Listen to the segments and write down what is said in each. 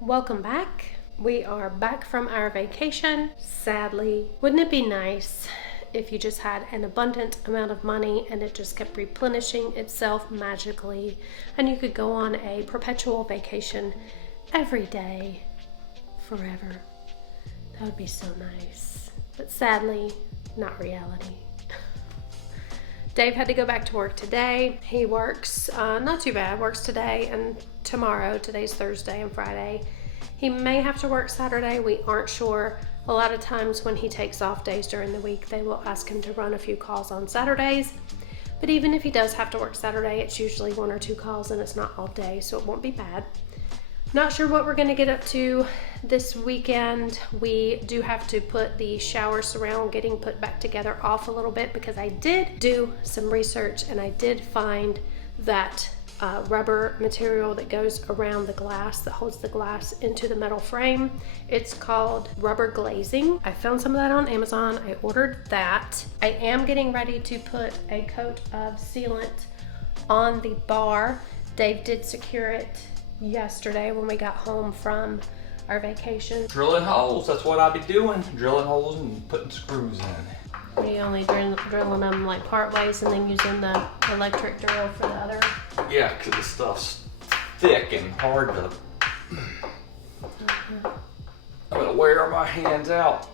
Welcome back. We are back from our vacation. Sadly, wouldn't it be nice if you just had an abundant amount of money and it just kept replenishing itself magically and you could go on a perpetual vacation every day forever? That would be so nice. But sadly, not reality. Dave had to go back to work today. He works, not too bad, works today and tomorrow. Today's Thursday and Friday. He may have to work Saturday. We aren't sure. A lot of times when he takes off days during the week, they will ask him to run a few calls on Saturdays. But even if he does have to work Saturday, it's usually 1 or 2 calls and it's not all day, so it won't be bad. Not sure what we're gonna get up to this weekend. We do have to put the shower surround getting put back together off a little bit because I did do some research and I did find that rubber material that goes around the glass that holds the glass into the metal frame. It's called rubber glazing. I found some of that on Amazon. I ordered that. I am getting ready to put a coat of sealant on the bar. Dave did secure it yesterday when we got home from our vacation. Drilling holes, that's what I be doing. Drilling holes and putting screws in. We only drilling them like part ways and then using the electric drill for the other. Yeah, because the stuff's thick and hard to... I'm gonna wear my hands out.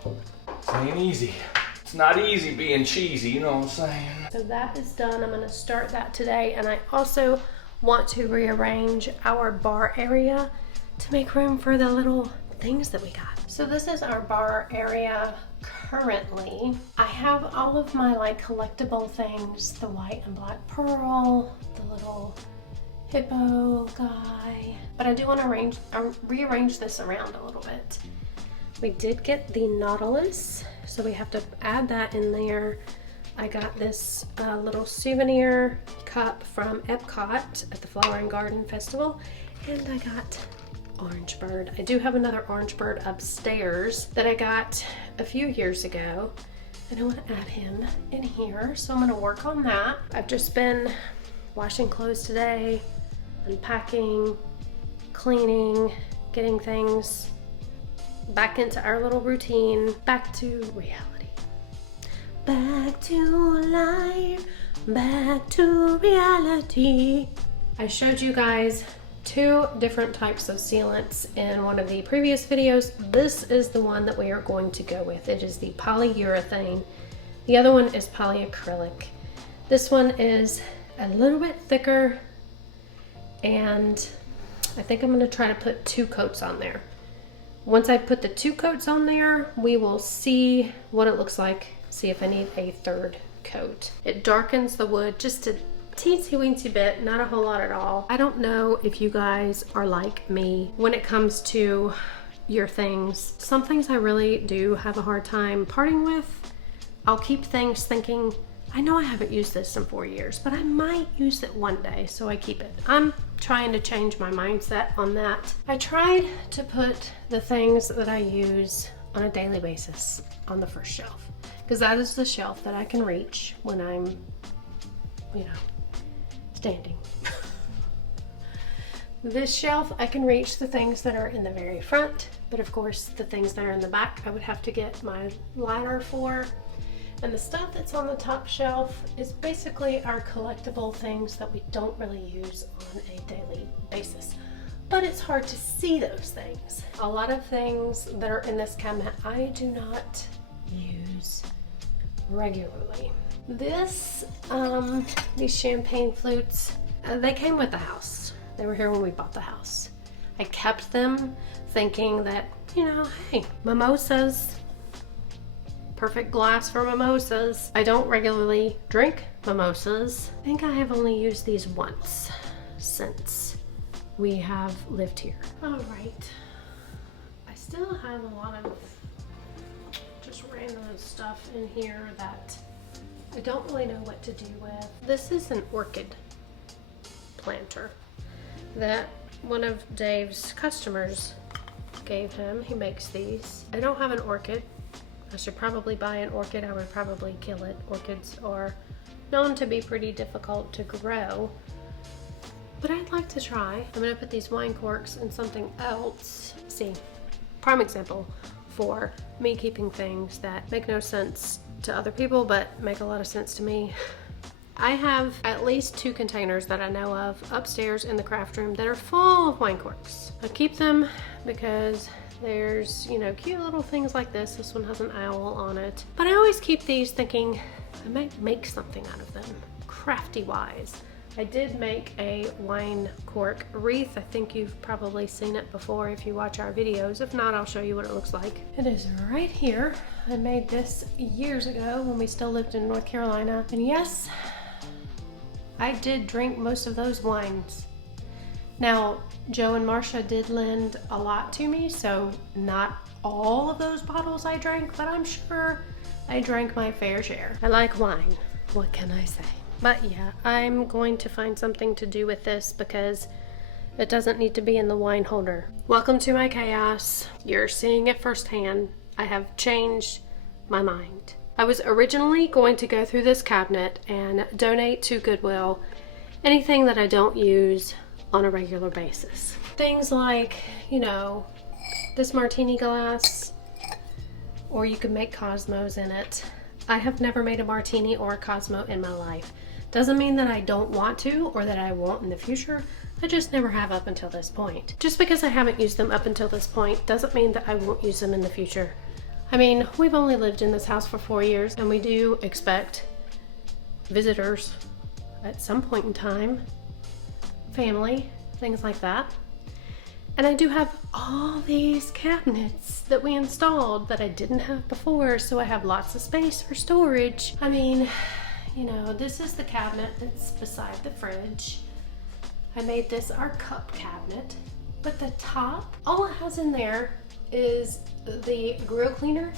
It ain't easy. It's not easy being cheesy, you know what I'm saying? So that is done. I'm gonna start that today, and I also want to rearrange our bar area to make room for the little things that we got. So this is our bar area currently. I have all of my like collectible things, the white and black pearl, the little hippo guy, but I do want to rearrange this around a little bit. We did get the Nautilus, so we have to add that in there. I got this little souvenir cup from Epcot at the Flower and Garden Festival, and I got orange bird. I do have another orange bird upstairs that I got a few years ago, and I want to add him in here, so I'm going to work on that. I've just been washing clothes today, unpacking, cleaning, getting things back into our little routine, back to reality. Back to life, back to reality. I showed you guys 2 different types of sealants in one of the previous videos. This is the one that we are going to go with. It is the polyurethane. The other one is polyacrylic. This one is a little bit thicker, and I think I'm going to try to put 2 coats on there. Once I put the 2 coats on there, we will see what it looks like. See if I need a 3rd coat. It darkens the wood just a teensy weensy bit, not a whole lot at all. I don't know if you guys are like me when it comes to your things. Some things I really do have a hard time parting with. I'll keep things thinking, I know I haven't used this in 4 years, but I might use it one day, so I keep it. I'm trying to change my mindset on that. I tried to put the things that I use on a daily basis on the first shelf, because that is the shelf that I can reach when I'm, you know, standing. This shelf, I can reach the things that are in the very front, but of course the things that are in the back I would have to get my ladder for. And the stuff that's on the top shelf is basically our collectible things that we don't really use on a daily basis. But it's hard to see those things. A lot of things that are in this cabinet I do not use regularly. These champagne flutes, they came with the house. They were here when we bought the house. I kept them thinking that, you know, hey, mimosas, perfect glass for mimosas. I don't regularly drink mimosas. I think I have only used these once since we have lived here. All right, I still have a lot of just random stuff in here that I don't really know what to do with. This is an orchid planter that one of Dave's customers gave him. He makes these. I don't have an orchid. I should probably buy an orchid. I would probably kill it. Orchids are known to be pretty difficult to grow. but I'd like to try. I'm gonna put these wine corks in something else. See, prime example for me keeping things that make no sense to other people but make a lot of sense to me. I have at least 2 containers that I know of upstairs in the craft room that are full of wine corks. I keep them because there's, you know, cute little things like this. This one has an owl on it. But I always keep these thinking I might make something out of them, crafty wise. I did make a wine cork wreath. I think you've probably seen it before if you watch our videos. If not, I'll show you what it looks like. It is right here. I made this years ago when we still lived in North Carolina. And yes, I did drink most of those wines. Now, Joe and Marcia did lend a lot to me, so not all of those bottles I drank, but I'm sure I drank my fair share. I like wine, what can I say? But yeah, I'm going to find something to do with this because it doesn't need to be in the wine holder. Welcome to my chaos. You're seeing it firsthand. I have changed my mind. I was originally going to go through this cabinet and donate to Goodwill anything that I don't use on a regular basis. Things like, you know, this martini glass, or you could make Cosmos in it. I have never made a martini or a Cosmo in my life. Doesn't mean that I don't want to or that I won't in the future. I just never have up until this point. Just because I haven't used them up until this point doesn't mean that I won't use them in the future. I mean, we've only lived in this house for 4 years and we do expect visitors at some point in time, family, things like that. And I do have all these cabinets that we installed that I didn't have before, so I have lots of space for storage. I mean, you know, this is the cabinet that's beside the fridge. I made this our cup cabinet, but the top, all it has in there is the grill cleaner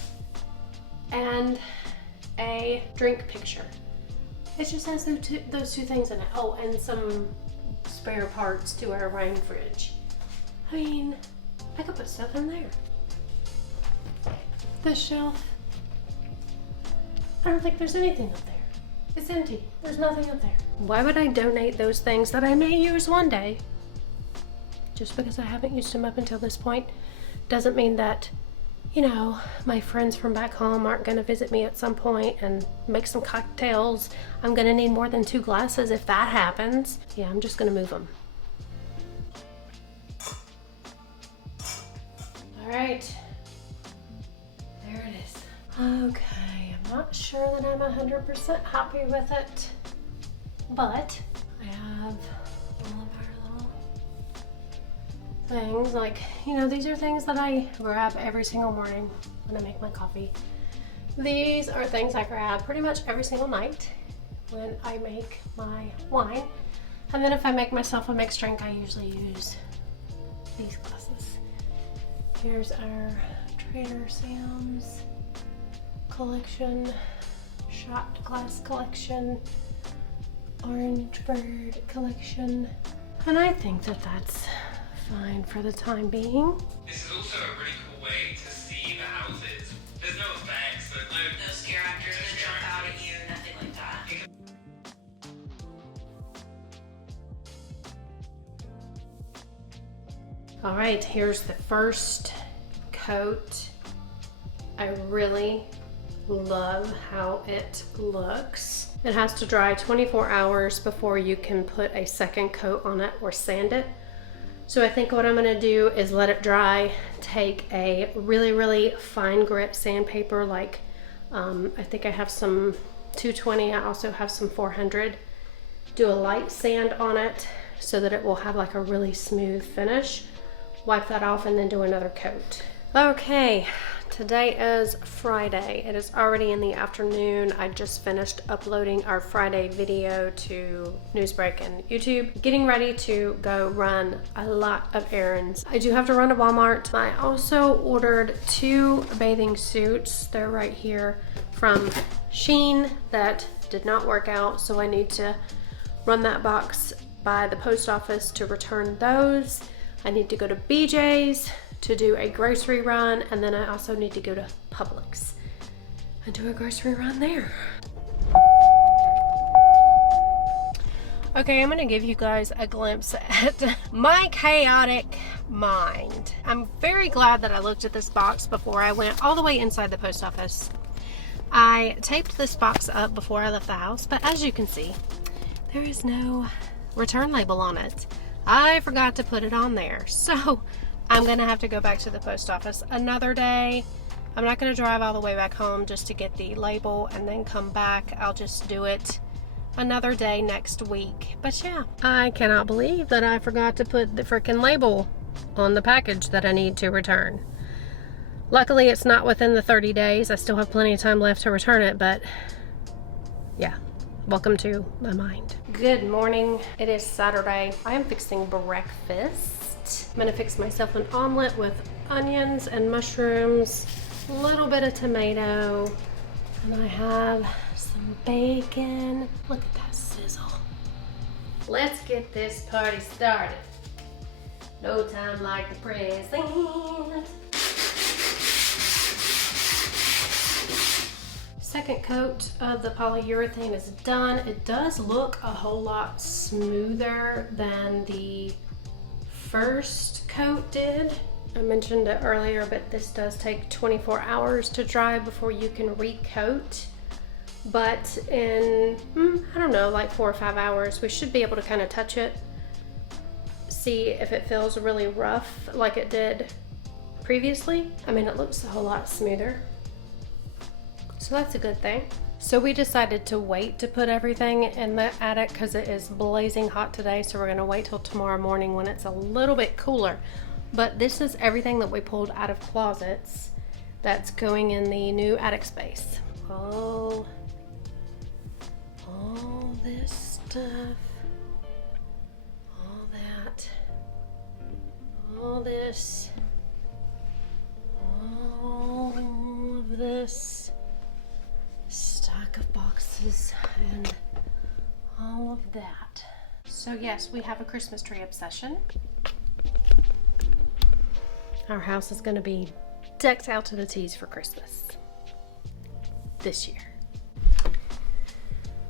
and a drink picture. It just has those two things in it. Oh, and some spare parts to our wine fridge. I mean, I could put stuff in there. This shelf, I don't think there's anything up there. It's empty. There's nothing up there. Why would I donate those things that I may use one day? Just because I haven't used them up until this point doesn't mean that, you know, my friends from back home aren't gonna visit me at some point and make some cocktails. I'm gonna need more than 2 glasses if that happens. Yeah, I'm just gonna move them. All right, there it is. Okay, I'm not sure that I'm 100% happy with it, but I have all of our little things. Like, you know, these are things that I grab every single morning when I make my coffee. These are things I grab pretty much every single night when I make my wine. And then if I make myself a mixed drink, I usually use these glasses. Here's our Trader Sam's collection, shot glass collection, orange bird collection. And I think that that's fine for the time being. This is also a really cool way to see the houses. There's no effects, there's no scare actors that jump out at you, nothing like that. All right, here's the first coat. I really love how it looks. It has to dry 24 hours before you can put a second coat on it or sand it. So I think what I'm gonna do is let it dry, take a really, really fine grit sandpaper, like I think I have some 220, I also have some 400. Do a light sand on it so that it will have like a really smooth finish. Wipe that off and then do another coat. Okay, today is Friday. It is already in the afternoon. I just finished uploading our Friday video to Newsbreak and YouTube. Getting ready to go run a lot of errands. I do have to run to Walmart. I also ordered 2 bathing suits. They're right here from Shein that did not work out, so I need to run that box by the post office to return those. I need to go to BJ's to do a grocery run, and then I also need to go to Publix and do a grocery run there. Okay, I'm gonna give you guys a glimpse at my chaotic mind. I'm very glad that I looked at this box before I went all the way inside the post office. I taped this box up before I left the house, but as you can see, there is no return label on it. I forgot to put it on there, so I'm gonna have to go back to the post office another day. I'm not gonna drive all the way back home just to get the label and then come back. I'll just do it another day next week. But yeah, I cannot believe that I forgot to put the freaking label on the package that I need to return. Luckily, it's not within the 30 days. I still have plenty of time left to return it, but yeah, welcome to my mind. Good morning. It is Saturday. I am fixing breakfast. I'm gonna fix myself an omelet with onions and mushrooms, a little bit of tomato, and I have some bacon. Look at that sizzle. Let's get this party started. No time like the present. Second coat of the polyurethane is done. It does look a whole lot smoother than the first coat did. I mentioned it earlier, but this does take 24 hours to dry before you can recoat. But in, I don't know, like 4 or 5 hours, we should be able to kind of touch it, see if it feels really rough like it did previously. I mean, it looks a whole lot smoother. So that's a good thing. So we decided to wait to put everything in the attic because it is blazing hot today. So we're gonna wait till tomorrow morning when it's a little bit cooler. But this is everything that we pulled out of closets that's going in the new attic space. All this stuff, all that, all this, all of this stack of boxes, and all of that. So yes, we have a Christmas tree obsession. Our house is going to be decked out to the tees for Christmas this year.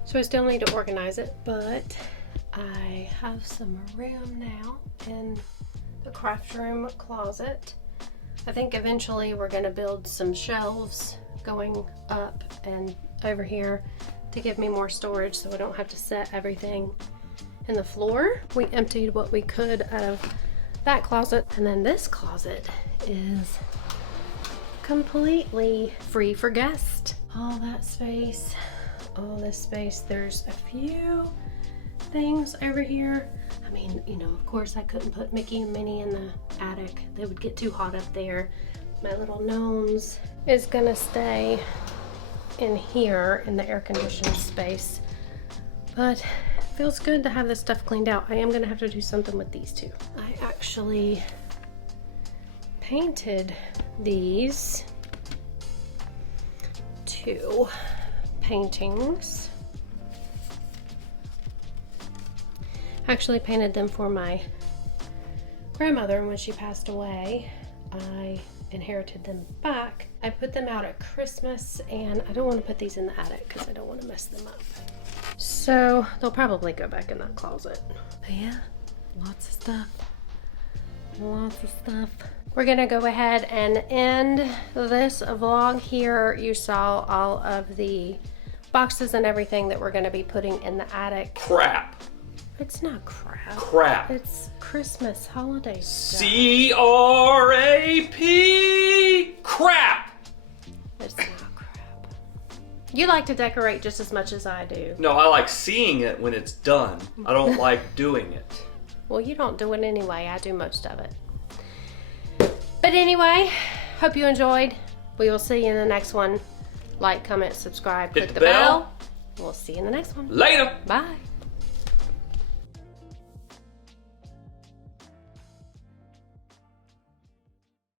So I still need to organize it, but I have some room now in the craft room closet. I think eventually we're going to build some shelves going up and over here to give me more storage so I don't have to set everything in the floor. We emptied what we could out of that closet, and then this closet is completely free for guests. All that space, all this space. There's a few things over here. I mean, you know, of course I couldn't put Mickey and Minnie in the attic. They would get too hot up there. My little gnomes is gonna stay in here in the air conditioned space. But it feels good to have this stuff cleaned out. I am gonna have to do something with these two. I actually painted these two paintings. Actually painted them for my grandmother, and when she passed away, I inherited them back. I put them out at Christmas, and I don't want to put these in the attic because I don't want to mess them up. So they'll probably go back in that closet. But yeah, lots of stuff. Lots of stuff. We're gonna go ahead and end this vlog here. You saw all of the boxes and everything that we're gonna be putting in the attic. Crap. It's not crap. Crap. It's Christmas holiday stuff. C-R-A-P. Crap. It's not crap. You like to decorate just as much as I do. No, I like seeing it when it's done. I don't like doing it. Well, you don't do it anyway. I do most of it. But anyway, hope you enjoyed. We will see you in the next one. Like, comment, subscribe, click the bell. We'll see you in the next one. Later. Bye.